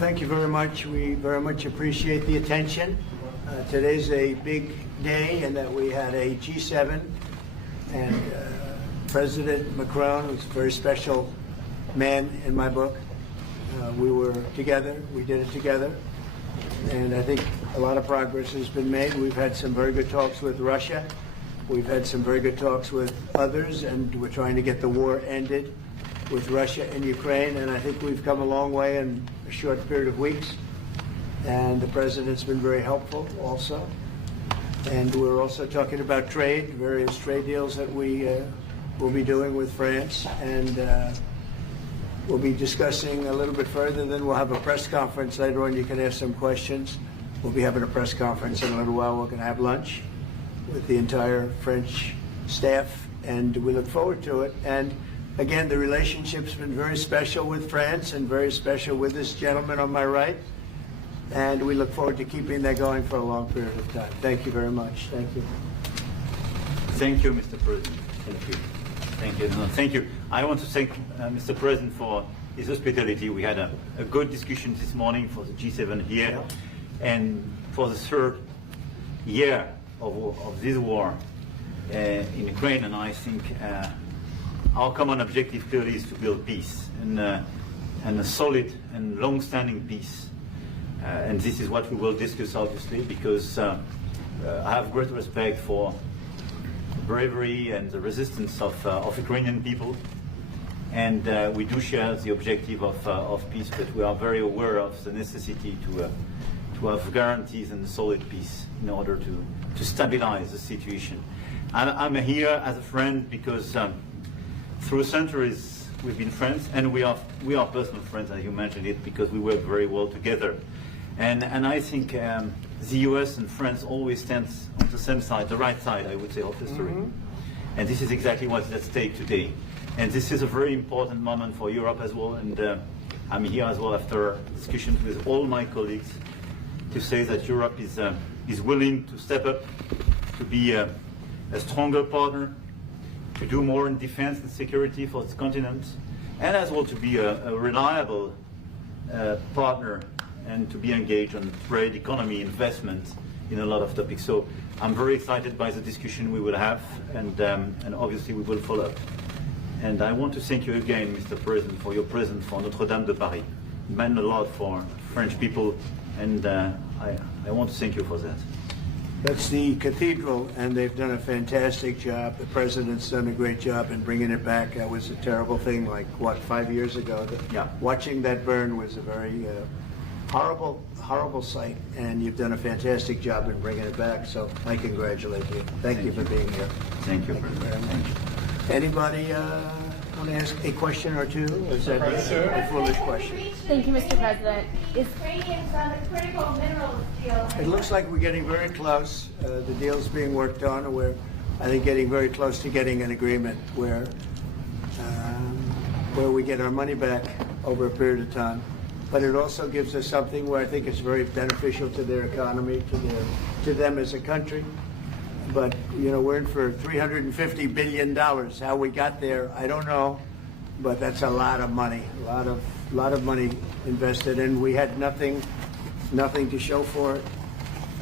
thank you very much. We very much appreciate the attention. Today's a big day in that we had a G7 and President Macron was a very special man in my book. We were together. We did it together. And I think a lot of progress has been made. We've had some very good talks with Russia. We've had some very good talks with others, and we're trying to get the war ended with Russia and Ukraine. And I think we've come a long way in a short period of weeks. And the president's been very helpful also. And we're also talking about trade, various trade deals that we will be doing with France. And we'll be discussing a little bit further. Then we'll have a press conference later on. You can ask some questions. We'll be having a press conference in a little while. We're going to have lunch with the entire French staff, and we look forward to it. And again, the relationship's been very special with France and very special with this gentleman on my right. And we look forward to keeping that going for a long period of time. Thank you very much. Thank you. Thank you, Mr. President. Thank you. Thank you. No, thank you. I want to thank Mr. President for his hospitality. We had a good discussion this morning for the G7 here. Yeah. And for the third year of this war in Ukraine, and I think our common objective clearly is to build peace and a solid and long-standing peace. And this is what we will discuss, obviously, because I have great respect for the bravery and the resistance of Ukrainian people. And we do share the objective of peace, but we are very aware of the necessity to have guarantees and solid peace in order to stabilize the situation. I'm here as a friend because through centuries we've been friends, and we are personal friends, as you mentioned it, because we work very well together. And I think the US and France always stands on the same side, the right side, I would say, of history. Mm-hmm. And this is exactly what's at stake today. And this is a very important moment for Europe as well. And I'm here as well after discussions with all my colleagues to say that Europe is willing to step up, to be a stronger partner, to do more in defense and security for its continent, and as well to be a reliable partner and to be engaged on trade, economy, investment in a lot of topics. So I'm very excited by the discussion we will have, and obviously we will follow up. And I want to thank you again, Mr. President, for your presence for Notre-Dame de Paris. It meant a lot for French people, and I want to thank you for that. That's the cathedral, and they've done a fantastic job. The president's done a great job in bringing it back. That was a terrible thing, like, what, 5 years ago? Yeah. Watching that burn was a very horrible sight, and you've done a fantastic job in bringing it back, so I congratulate you. Thank you for being here. Thank you. Thank you very much. Anybody want to ask a question or two? Or is that a foolish question? Thank you, Mr. President. Ukrainians on the critical minerals deal. It looks like we're getting very close. The deal's being worked on, and we're, I think, getting very close to getting an agreement where we get our money back over a period of time. But it also gives us something where I think it's very beneficial to their economy, to them as a country. But, you know, we're in for $350 billion. How we got there, I don't know. But that's a lot of money, a lot of money invested, and we had nothing to show for it.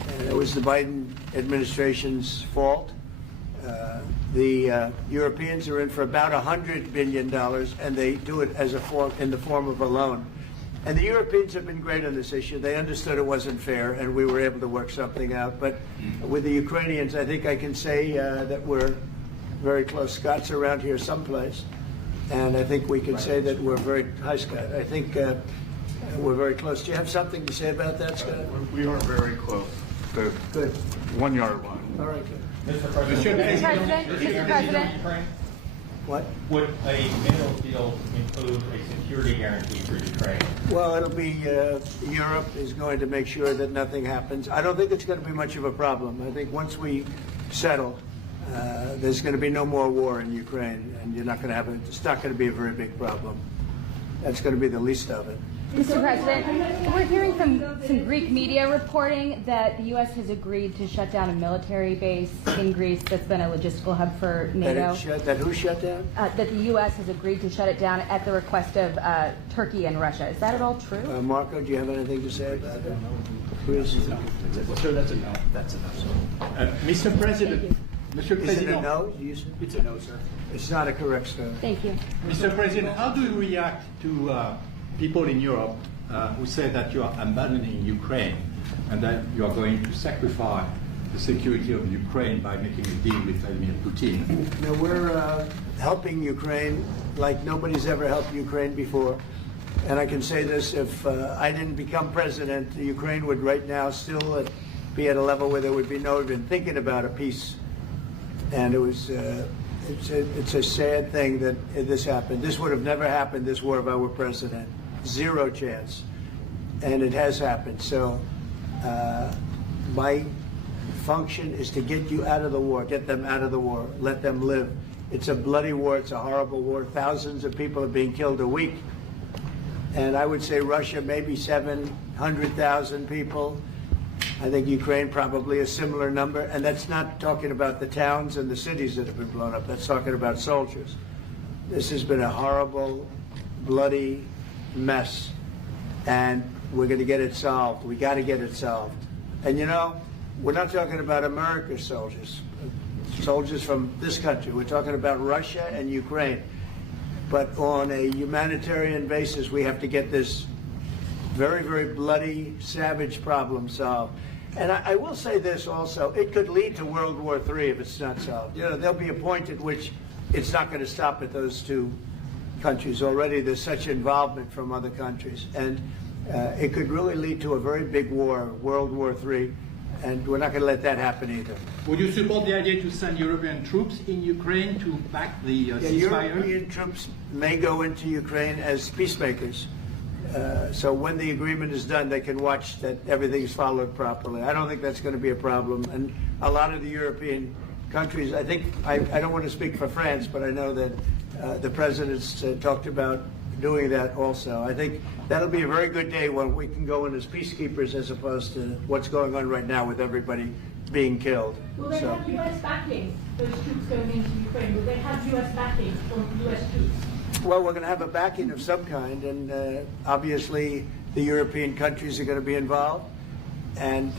And it was the Biden administration's fault. The Europeans are in for about $100 billion, and they do it as in the form of a loan. And the Europeans have been great on this issue. They understood it wasn't fair, and we were able to work something out. But with the Ukrainians, I think I can say that we're very close. Scott's around here someplace, and I think we can say that we're very, hi Scott, I think we're very close. Do you have something to say about that, Scott? We are very close. The Good. 1 yard line. All right, good. Mr. President. What? Would a minerals deal include a security guarantee for Ukraine? Well, it'll be, Europe is going to make sure that nothing happens. I don't think it's going to be much of a problem. I think once we settle, there's going to be no more war in Ukraine, and you're not going to have it's not going to be a very big problem. That's going to be the least of it. Mr. President, we're hearing from some Greek media reporting that the U.S. has agreed to shut down a military base in Greece that's been a logistical hub for NATO. That who shut down? That the U.S. has agreed to shut it down at the request of Turkey and Russia. Is that at all true? Marco, do you have anything to say about that? Chris? Sir, that's a no. That's a no. Mr. President. Mr. Is it a President. no? It's a no, sir. It's not a correct statement. Thank you. Mr. President, how do you react to people in Europe who say that you are abandoning Ukraine and that you are going to sacrifice the security of Ukraine by making a deal with Vladimir Putin? No, we're helping Ukraine like nobody's ever helped Ukraine before. And I can say this, if I didn't become president, Ukraine would right now still be at a level where there would be no even thinking about a peace. And it was, it's a sad thing that this happened. This would have never happened, this war, if I were president. Zero chance. And it has happened. So my function is to get you out of the war, get them out of the war, let them live. It's a bloody war. It's a horrible war. Thousands of people are being killed a week. And I would say Russia, maybe 700,000 people. I think Ukraine probably a similar number. And that's not talking about the towns and the cities that have been blown up. That's talking about soldiers. This has been a horrible, bloody mess. And we're going to get it solved. We got to get it solved. And you know, we're not talking about America's soldiers, soldiers from this country. We're talking about Russia and Ukraine. But on a humanitarian basis, we have to get this very, very bloody, savage problem solved. And I will say this also, it could lead to World War III if it's not solved. You know, there'll be a point at which it's not going to stop at those two countries. Already there's such involvement from other countries. And it could really lead to a very big war, World War III. And we're not going to let that happen either. Would you support the idea to send European troops in Ukraine to back the ceasefire? European troops may go into Ukraine as peacemakers. So when the agreement is done, they can watch that everything's followed properly. I don't think that's going to be a problem. And a lot of the European countries, I think, I don't want to speak for France, but I know that the president's talked about doing that also. I think that'll be a very good day when we can go in as peacekeepers as opposed to what's going on right now with everybody being killed. Will they have U.S. backing, those troops going into Ukraine? Will they have U.S. backing from U.S. troops? Well, we're going to have a backing of some kind, and obviously the European countries are going to be involved. And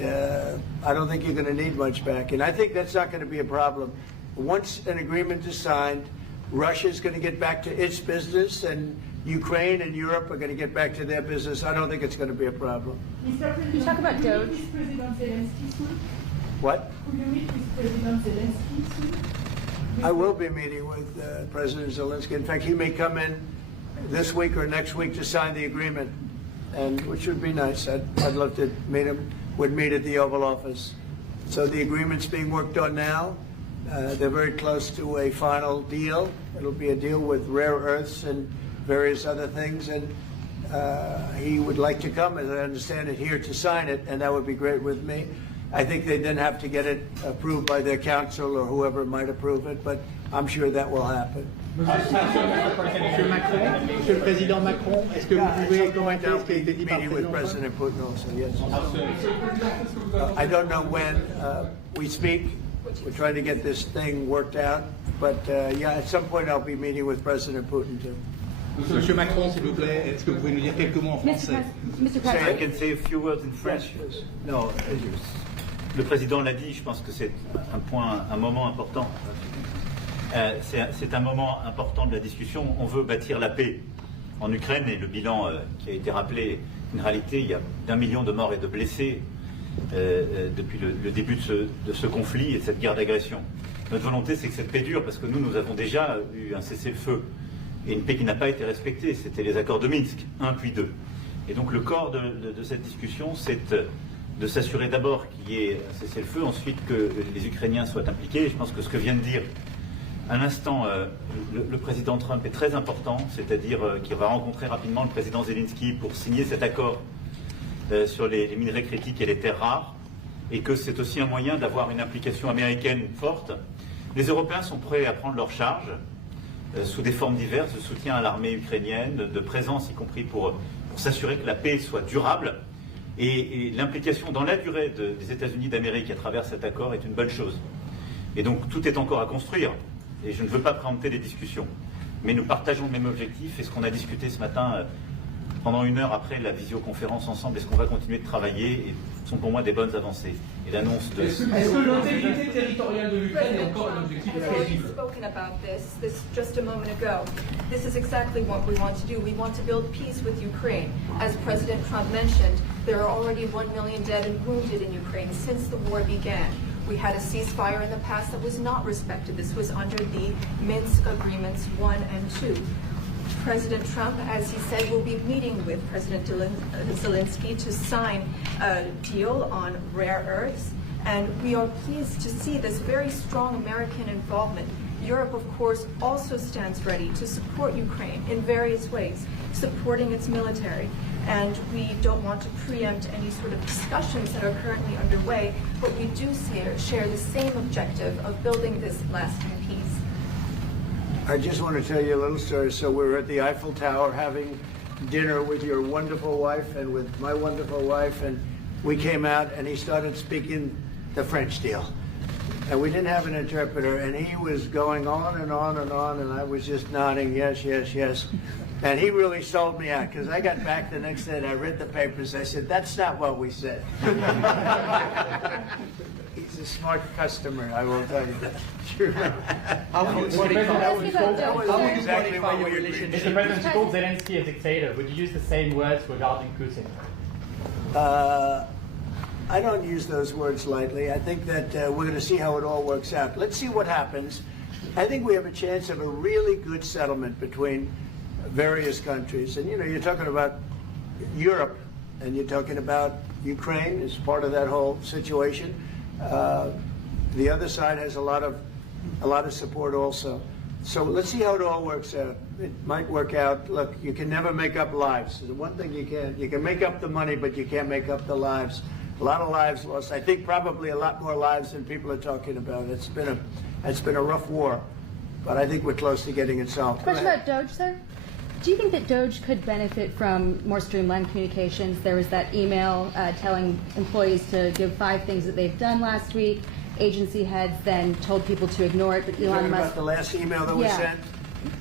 I don't think you're going to need much backing. I think that's not going to be a problem. Once an agreement is signed, Russia's going to get back to its business, and Ukraine and Europe are going to get back to their business. I don't think it's going to be a problem. Mr. President, you talk about will you Doge? meet with President Zelensky soon? What? Will you meet with President Zelensky soon? I will be meeting with President Zelensky. In fact, he may come in this week or next week to sign the agreement, and which would be nice. I'd love to meet him. Would meet at the Oval Office. So the agreement's being worked on now. They're very close to a final deal. It'll be a deal with rare earths and various other things, and he would like to come, as I understand it, here to sign it, and that would be great with me. I think they then have to get it approved by their council or whoever might approve it, but I'm sure that will happen. Monsieur le Président Macron, est-ce que vous pouvez commenter ce qui a été dit par le Meeting with Président President Putin also, yes. I don't know when we speak. We're trying to get this thing worked out, but yeah, at some point I'll be meeting with President Putin too. Monsieur Macron, s'il vous plaît, est-ce que vous pouvez nous dire quelques mots en français? Mr. I President. can say a few words in French. No, le président l'a dit, je pense que c'est un moment important. C'est un moment important de la discussion. On veut bâtir la paix en Ukraine et le bilan qui a été rappelé, une réalité, il y a d'1 million de morts et de blessés depuis le début de ce conflit et de cette guerre d'agression. Notre volonté, c'est que cette paix dure parce que nous avons déjà eu un cessez-le-feu et une paix qui n'a pas été respectée. C'était les accords de Minsk, 1 puis 2. Et donc le corps de cette discussion, c'est de s'assurer d'abord qu'il y ait un cessez-le-feu, ensuite que les Ukrainiens soient impliqués. Et je pense que ce que vient de dire à l'instant le président Trump est très important, c'est-à-dire qu'il va rencontrer rapidement le président Zelensky pour signer cet accord sur les minerais critiques et les terres rares, et que c'est aussi un moyen d'avoir une implication américaine forte. Les Européens sont prêts à prendre leur charge. sous des formes diverses, de soutien à l'armée ukrainienne, de présence y compris pour s'assurer que la paix soit durable. Et l'implication dans la durée des États-Unis d'Amérique à travers cet accord est une bonne chose. Et donc tout est encore à construire. Et je ne veux pas préempter les discussions. Mais nous partageons le même objectif. Et ce qu'on a discuté ce matin, pendant une heure après la visioconférence ensemble, est-ce qu'on va continuer de travailler, et sont pour moi des bonnes avancées. Et l'annonce de... Est-ce que l'intégrité territoriale de l'Ukraine est encore un objectif crédible? Spoken about this just a moment ago. This is exactly what we want to do. We want to build peace with Ukraine. As President Trump mentioned, there are already 1 million dead and wounded in Ukraine since the war began. We had a ceasefire in the past that was not respected. This was under the Minsk Agreements 1 and 2. President Trump, as he said, will be meeting with President Zelensky to sign a deal on rare earths. And we are pleased to see this very strong American involvement. Europe, of course, also stands ready to support Ukraine in various ways, supporting its military. And we don't want to preempt any sort of discussions that are currently underway, but we do share the same objective of building this lasting peace. I just want to tell you a little story. So we were at the Eiffel Tower having dinner with your wonderful wife and with my wonderful wife, and we came out and he started speaking the French deal. And we didn't have an interpreter, and he was going on and on and on, and I was just nodding, yes, yes, yes. And he really sold me out, because I got back the next day and I read the papers. I said, that's not what we said. He's a smart customer, I will tell you that. Sure. How would you Exactly what we agreed. Mr. President, you called Zelensky a dictator. Would you use the same words regarding Putin? I don't use those words lightly. I think that we're going to see how it all works out. Let's see what happens. I think we have a chance of a really good settlement between various countries. And, you know, you're talking about Europe, and you're talking about Ukraine as part of that whole situation. The other side has a lot of support also. So let's see how it all works out. It might work out. Look, you can never make up lives. The one thing you can make up the money, but you can't make up the lives. A lot of lives lost. I think probably a lot more lives than people are talking about. It's been a rough war, but I think we're close to getting it solved. Question about Doge, sir. Do you think that Doge could benefit from more streamlined communications? There was that email telling employees to give 5 things that they've done last week. Agency heads then told people to ignore it, but Elon Musk... About the last email that was sent,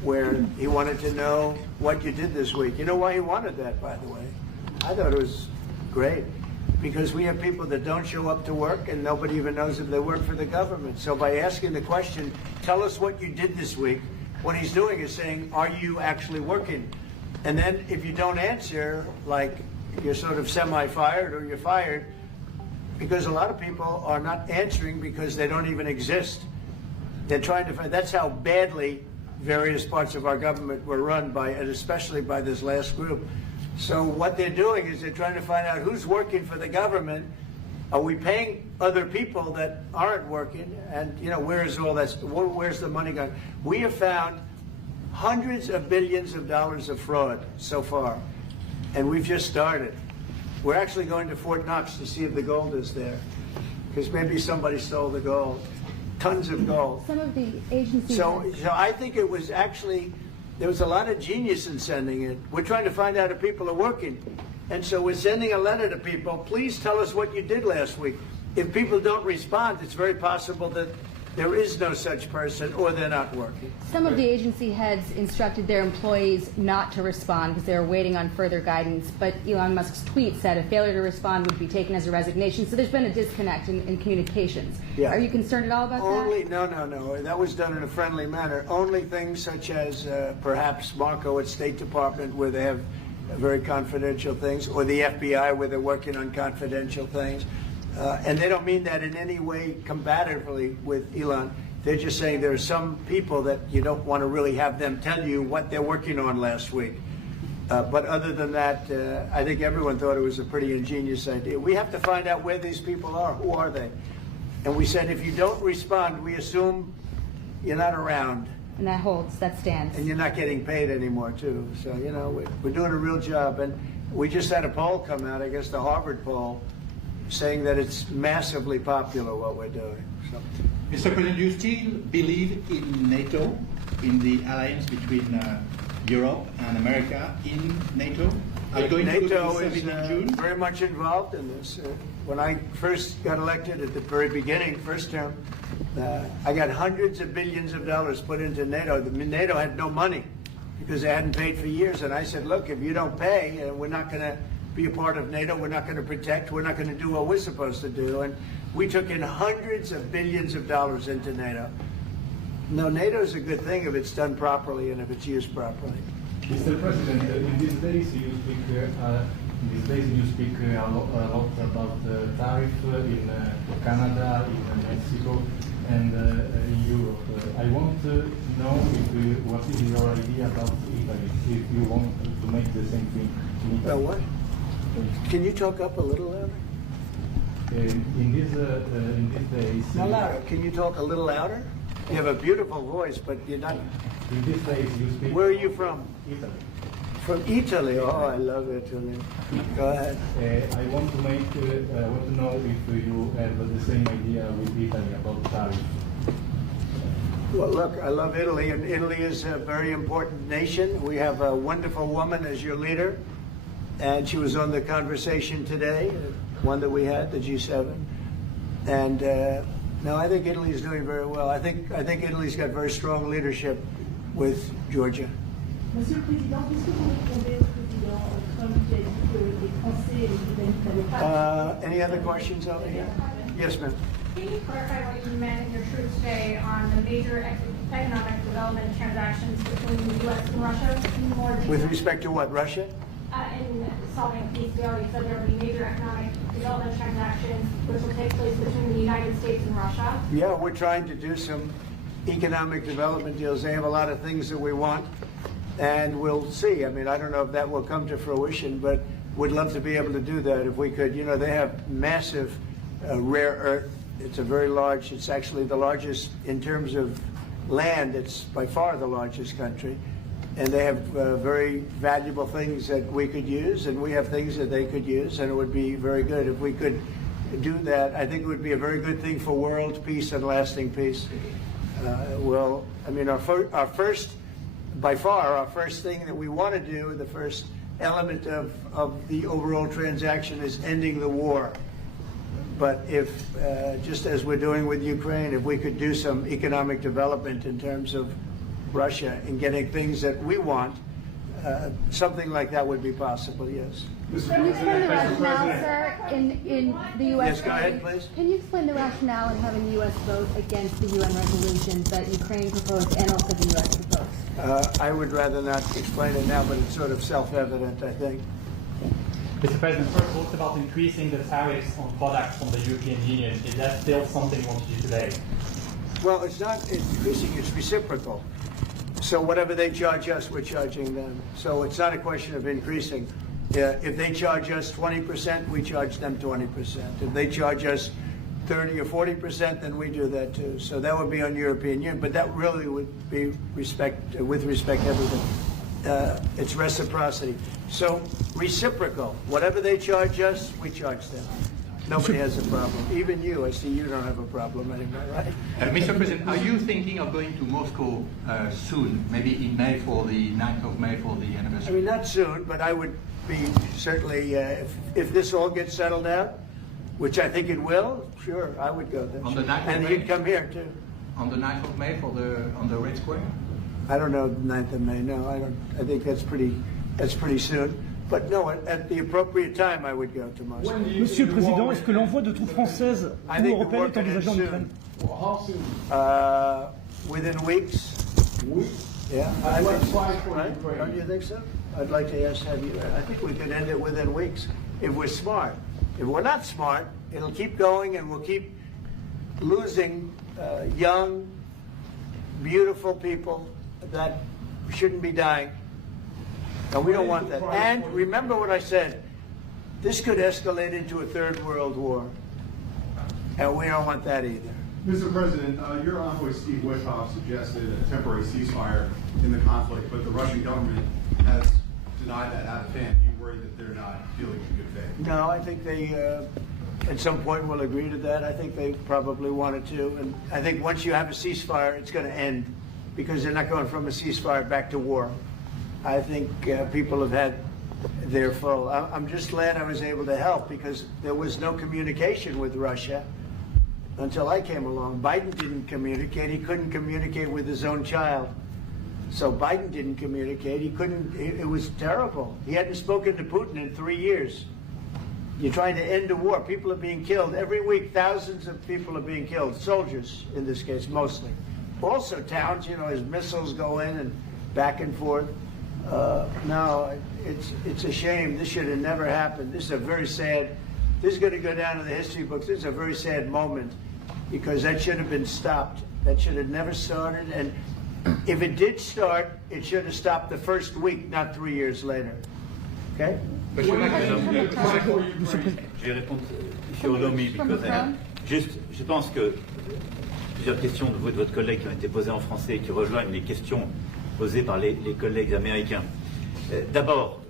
where he wanted to know what you did this week. You know why he wanted that, by the way? I thought it was great. Because we have people that don't show up to work and nobody even knows if they work for the government. So by asking the question, tell us what you did this week, what he's doing is saying, are you actually working? And then if you don't answer, like you're sort of semi-fired or you're fired, because a lot of people are not answering because they don't even exist. They're trying to find, that's how badly various parts of our government were run by, and especially by this last group. So what they're doing is they're trying to find out who's working for the government. Are we paying other people that aren't working? And, you know, where's all that? Where's the money going? We have found hundreds of billions of dollars of fraud so far, and we've just started. We're actually going to Fort Knox to see if the gold is there, because maybe somebody stole the gold. Tons of gold. Some of the agencies... So I think it was actually... There was a lot of genius in sending it. We're trying to find out if people are working. And so we're sending a letter to people, please tell us what you did last week. If people don't respond, it's very possible that there is no such person or they're not working. Some of the agency heads instructed their employees not to respond because they were waiting on further guidance. But Elon Musk's tweet said a failure to respond would be taken as a resignation. So there's been a disconnect in communications. Yeah. Are you concerned at all about that? No. That was done in a friendly manner. Only things such as perhaps Marco at State Department, where they have very confidential things, or the FBI, where they're working on confidential things. And they don't mean that in any way combatively with Elon. They're just saying there are some people that you don't want to really have them tell you what they're working on last week. But other than that, I think everyone thought it was a pretty ingenious idea. We have to find out where these people are. Who are they? And we said if you don't respond, we assume you're not around. And that holds, that stands. And you're not getting paid anymore, too. So, you know, we're doing a real job. And we just had a poll come out, I guess the Harvard poll, saying that it's massively popular what we're doing. So. Mr. President, do you still believe in NATO? in the alliance between Europe and America in NATO? Are you going to go NATO to the is summit in June? very much involved in this. When I first got elected at the very beginning, first term, I got hundreds of billions of dollars put into NATO. NATO had no money because they hadn't paid for years. And I said, look, if you don't pay, we're not going to be a part of NATO. We're not going to protect. We're not going to do what we're supposed to do. And we took in hundreds of billions of dollars into NATO. No, NATO is a good thing if it's done properly and if it's used properly. Mr. President, in these days you speak a lot about tariff in Canada, in Mexico, and in Europe. I want to know what is your idea about Italy, if you want to make the same thing in Italy. What? Can you talk up a little louder? In these days... No, louder. Can you talk a little louder? You have a beautiful voice, but you're not... In these days you speak... Where are you from? Italy. From Italy? Oh, I love Italy. Go ahead. I want to know if you have the same idea with Italy about tariffs. Well, look, I love Italy, and Italy is a very important nation. We have a wonderful woman as your leader, and she was on the conversation today, one that we had, the G7. And no, I think Italy is doing very well. I think Italy's got very strong leadership with Georgia. Monsieur le Président, qu'est-ce que vous répondez au président Trump qui a dit que les Français et les Britanniques n'avaient pas... Any other questions over here? Yes, ma'am. Can you clarify what you meant in your truth today on the major economic development transactions between the U.S. and Russia? More detail? With respect to what, Russia? In solving peace, you already said there will be major economic development transactions which will take place between the United States and Russia. Yeah, we're trying to do some economic development deals. They have a lot of things that we want, and we'll see. I mean, I don't know if that will come to fruition, but we'd love to be able to do that if we could. You know, they have massive rare earth. It's a very large, it's actually the largest in terms of land. It's by far the largest country. And they have very valuable things that we could use, and we have things that they could use, and it would be very good if we could do that. I think it would be a very good thing for world peace and lasting peace. Well, I mean, our first, by far, our first thing that we want to do, the first element of the overall transaction is ending the war. But if, just as we're doing with Ukraine, if we could do some economic development in terms of Russia and getting things that we want, something like that would be possible, yes. Can you explain the rationale, sir, in the U.S. Yes, go ahead, please. Can you explain the rationale in having the U.S. vote against the UN resolutions that Ukraine proposed and also the U.S. proposed? I would rather not explain it now, but it's sort of self-evident, I think. Mr. President, first talked about increasing the tariffs on products from the European Union. Is that still something you want to do today? Well, it's not increasing, it's reciprocal. So whatever they charge us, we're charging them. So it's not a question of increasing. If they charge us 20%, we charge them 20%. If they charge us 30 or 40%, then we do that too. So that would be on European Union, but that really would be with respect to everything. It's reciprocity. So reciprocal. Whatever they charge us, we charge them. Nobody has a problem. Even you, I see you don't have a problem anymore, right? Mr. President, are you thinking of going to Moscow soon, maybe in May for the 9th of May for the anniversary? I mean, not soon, but I would be certainly, if this all gets settled out, which I think it will, sure, I would go there. On the 9th of and May? you'd come here too. On the 9th of May on the Red Square? I don't know, 9th of May, no, I don't. I think that's pretty soon. But no, at the appropriate time, I would go to Moscow. Monsieur le Président, est-ce que l'envoi de troupes françaises ou européennes est envisagé en Ukraine? Within weeks. Yeah. Don't you think so? I'd like to have you. I think we could end it within weeks if we're smart. If we're not smart, it'll keep going, and we'll keep losing young, beautiful people that shouldn't be dying. And we don't want that. And remember what I said. This could escalate into a third world war. And we don't want that either. Mr. President, your envoy Steve Witkoff suggested a temporary ceasefire in the conflict, but the Russian government has denied that out of hand. Do you worry that they're not dealing in good faith? No, I think they, at some point, will agree to that. I think they probably wanted to. And I think once you have a ceasefire, it's going to end. because they're not going from a ceasefire back to war. I think people have had their full. I'm just glad I was able to help because there was no communication with Russia until I came along. Biden didn't communicate. He couldn't communicate with his own child. So Biden didn't communicate. He couldn't. It was terrible. He hadn't spoken to Putin in 3 years. You're trying to end a war. People are being killed. Every week, thousands of people are being killed. Soldiers, in this case, mostly. Also towns, you know, as missiles go in and back and forth. No, it's a shame. This should have never happened. This is a very sad, this is going to go down in the history books. This is a very sad moment because that should have been stopped. That should have never started. And if it did start, it should have stopped the first week, not 3 years later. Okay? Je vais répondre, if you allow me, because je pense que plusieurs questions de vous et de votre collègue qui ont été posées en français et qui rejoignent les questions posées par les collègues américains. D'abord,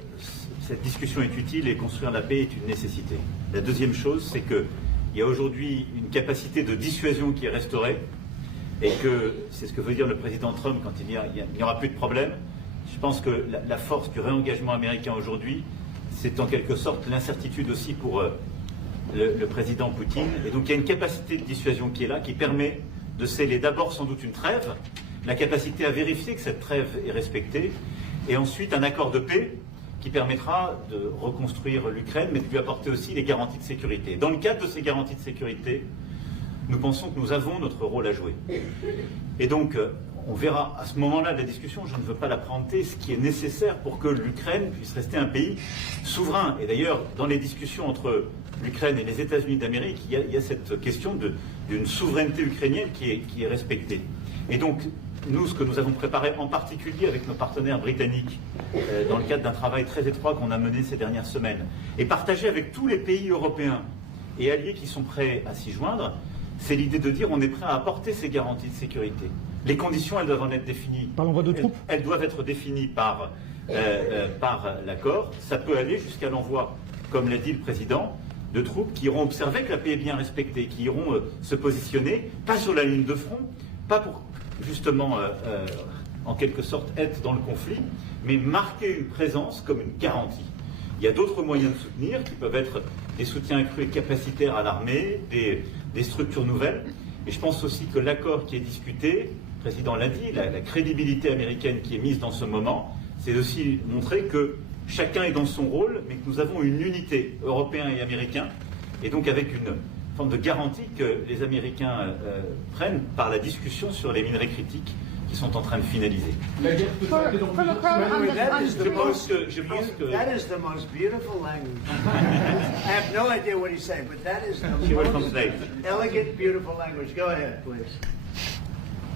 cette discussion est utile et construire la paix est une nécessité. La deuxième chose, c'est qu'il y a aujourd'hui une capacité de dissuasion qui est restaurée et que c'est ce que veut dire le président Trump quand il n'y aura plus de problème. Je pense que la force du réengagement américain aujourd'hui, c'est en quelque sorte l'incertitude aussi pour le président Poutine. Et donc il y a une capacité de dissuasion qui est là, qui permet de sceller d'abord sans doute une trêve, la capacité à vérifier que cette trêve est respectée, et ensuite un accord de paix qui permettra de reconstruire l'Ukraine, mais de lui apporter aussi les garanties de sécurité. Dans le cadre de ces garanties de sécurité, nous pensons que nous avons notre rôle à jouer. Et donc, on verra à ce moment-là de la discussion, je ne veux pas la préempter, ce qui est nécessaire pour que l'Ukraine puisse rester un pays souverain. Et d'ailleurs, dans les discussions entre l'Ukraine et les États-Unis d'Amérique, il y a cette question d'une souveraineté ukrainienne qui est respectée. Et donc, nous, ce que nous avons préparé en particulier avec nos partenaires britanniques, dans le cadre d'un travail très étroit qu'on a mené ces dernières semaines, et partagé avec tous les pays européens et alliés qui sont prêts à s'y joindre, c'est l'idée de dire on est prêt à apporter ces garanties de sécurité. Les conditions, elles doivent en être définies. Par l'envoi de troupes. Elles doivent être définies par l'accord. Ça peut aller jusqu'à l'envoi, comme l'a dit le président, de troupes qui iront observer que la paix est bien respectée, qui iront se positionner, pas sur la ligne de front, pas pour justement, en quelque sorte, être dans le conflit, mais marquer une présence comme une garantie. Il y a d'autres moyens de soutenir qui peuvent être des soutiens accrus et capacitaires à l'armée, des structures nouvelles. Et je pense aussi que l'accord qui est discuté, le président l'a dit, la crédibilité américaine qui est mise dans ce moment, c'est aussi montrer que chacun est dans son rôle, mais que nous avons une unité, Européens et Américains, et donc avec une forme de garantie que les Américains prennent par la discussion sur les minerais critiques qui sont en train de finaliser. That is the most beautiful language. I have no idea what he's saying, but that is the most elegant, beautiful language. Go ahead, please.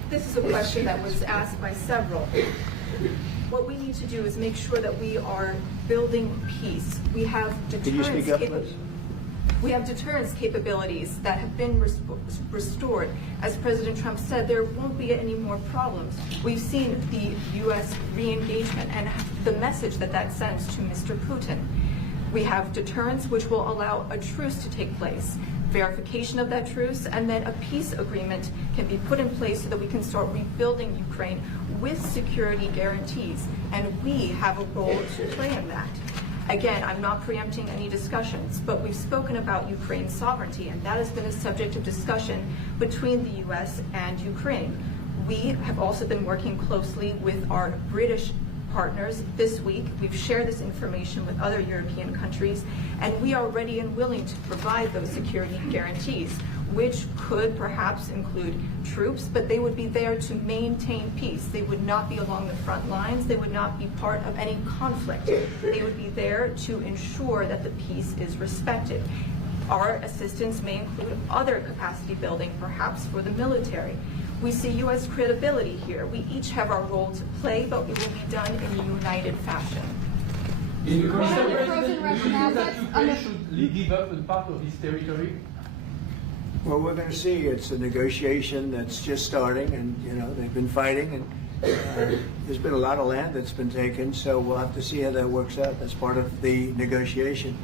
This is a question that was asked by several. What we need to do is make sure that we are building peace. We have deterrence capabilities that have been restored. As President Trump said, there won't be any more problems. We've seen the U.S. re-engagement and the message that that sends to Mr. Putin. We have deterrence, which will allow a truce to take place, verification of that truce, and then a peace agreement can be put in place so that we can start rebuilding Ukraine with security guarantees. And we have a role to play in that. Again, I'm not preempting any discussions, but we've spoken about Ukraine's sovereignty, and that has been a subject of discussion between the U.S. and Ukraine. We have also been working closely with our British partners this week. We've shared this information with other European countries, and we are ready and willing to provide those security guarantees, which could perhaps include troops, but they would be there to maintain peace. They would not be along the front lines. They would not be part of any conflict. They would be there to ensure that the peace is respected. Our assistance may include other capacity building, perhaps for the military. We see U.S. credibility here. We each have our role to play, but it will be done in a united fashion. Mr. President, that Ukraine should give up a part of its territory? Well, we're going to see. It's a negotiation that's just starting, and you know they've been fighting, and there's been a lot of land that's been taken. So we'll have to see how that works out. That's part of the negotiation.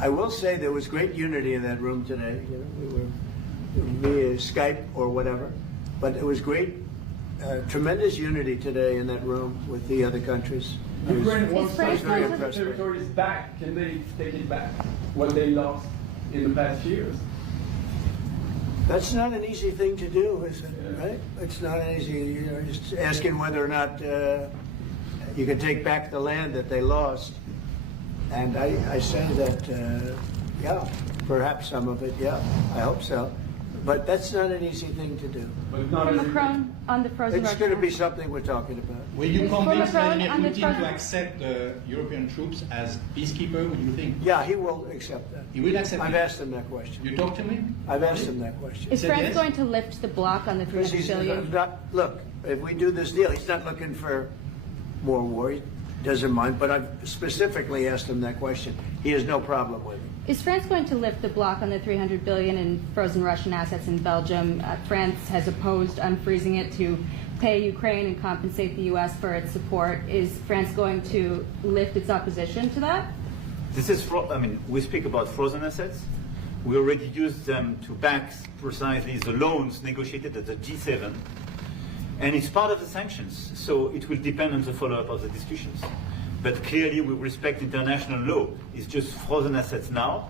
I will say there was great unity in that room today. You know, we were via Skype or whatever, but it was great tremendous unity today in that room with the other countries. Ukraine wants very some impressed with. territories back. Can they take it back? What they lost in the past years? That's not an easy thing to do, is it? Right? It's not an easy. Just asking whether or not you can take back the land that they lost. And I say that, yeah, perhaps some of it, yeah, I hope so. But that's not an easy thing to do. Macron on the frozen It's Russian going to be something we're talking about. Will you For convince Macron Vladimir on the Putin front- to accept the European troops as peacekeeper? What do you think? Yeah, he will accept that. He will accept I've it? asked him that question. You talk to him? I've asked him that question. Is said France yes? going to lift the block on the Because 300 he's billion? not, look, if we do this deal, he's not looking for more war. He doesn't mind. But I've specifically asked him that question. He has no problem with it. Is France going to lift the block on the 300 billion in frozen Russian assets in Belgium? France has opposed unfreezing it to pay Ukraine and compensate the U.S. for its support. Is France going to lift its opposition to that? This is, I mean, we speak about frozen assets. We already used them to back precisely the loans negotiated at the G7. And it's part of the sanctions, so it will depend on the follow-up of the discussions. But clearly, we respect international law. It's just frozen assets now.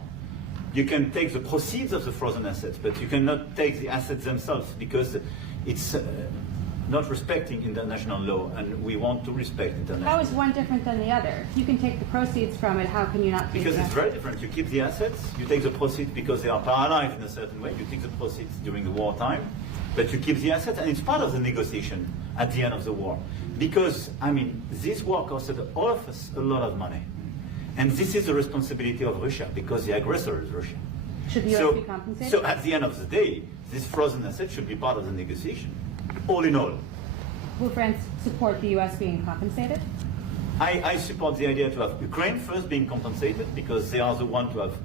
You can take the proceeds of the frozen assets, but you cannot take the assets themselves because it's not respecting international law, and we want to respect international law. How is one different than the other? If you can take the proceeds from it, how can you not take Because the it's very different. You keep the assets, you take the proceeds because they are paralyzed in a certain way. You take the proceeds during the wartime, but you keep the assets, and it's part of the negotiation at the end of the war. Because, I mean, this war costed all of us a lot of money. And this is the responsibility of Russia, because the aggressor is Russia. Should the U.S. be compensated? So at the end of the day, this frozen asset should be part of the negotiation, all in all. Will France support the U.S. being compensated? I support the idea to have Ukraine first being compensated, because they are the ones to have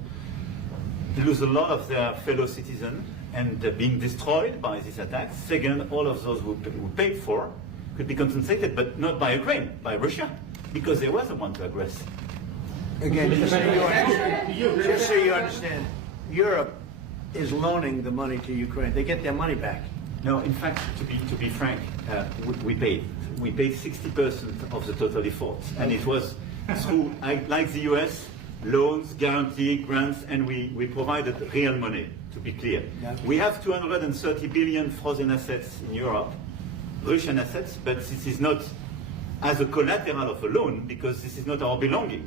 lose a lot of their fellow citizens and being destroyed by this attack. Second, all of those who paid for could be compensated, but not by Ukraine, by Russia, because they were the one to aggress. Again, just so you understand, Europe is loaning the money to Ukraine. They get their money back. No, in fact, to be frank, we paid 60% of the total efforts, and it was through, like the US, loans, guarantee, grants, and we provided real money. To be clear, we have 230 billion frozen assets in Europe, Russian assets, but this is not as a collateral of a loan because this is not our belonging.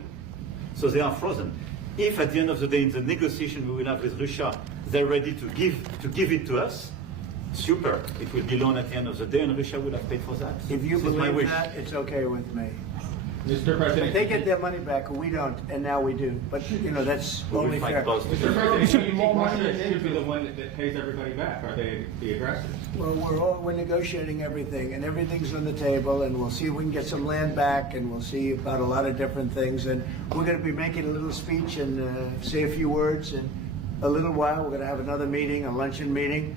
So they are frozen. If at the end of the day in the negotiation we will have with Russia, they're ready to give it to us, super. It will be loan at the end of the day and Russia will have paid for that. If you This is my believe wish. that, it's okay with me. Mr. President, They get their money back, we don't, and now we do. But, you know, that's We will only fight fair. both. Mr. President, do you think Russia should be the one that pays everybody back? Are they the aggressors? Well, we're negotiating everything, and everything's on the table, and we'll see if we can get some land back, and we'll see about a lot of different things. And we're going to be making a little speech and say a few words in a little while. We're going to have another meeting, a luncheon meeting,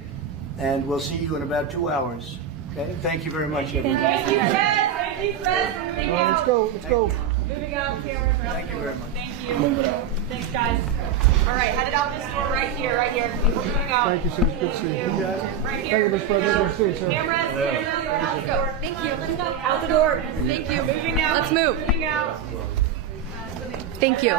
and we'll see you in about 2 hours. Okay? Thank you very much, everyone. Thank you, Fred. Thank you, Fred. Moving out. Let's go. Let's go. Moving out, cameras. Thank you very much. Thank you. Thanks, guys. All right, headed out this door right here, right here. We're moving out. Thank you, sir. It's good to see you. Right here. Thank you, Mr. President. Good to see you, sir. Cameras, out the door. Thank you. Let's go. Out the door. Thank you. Moving out. Let's move. Moving out. Thank you.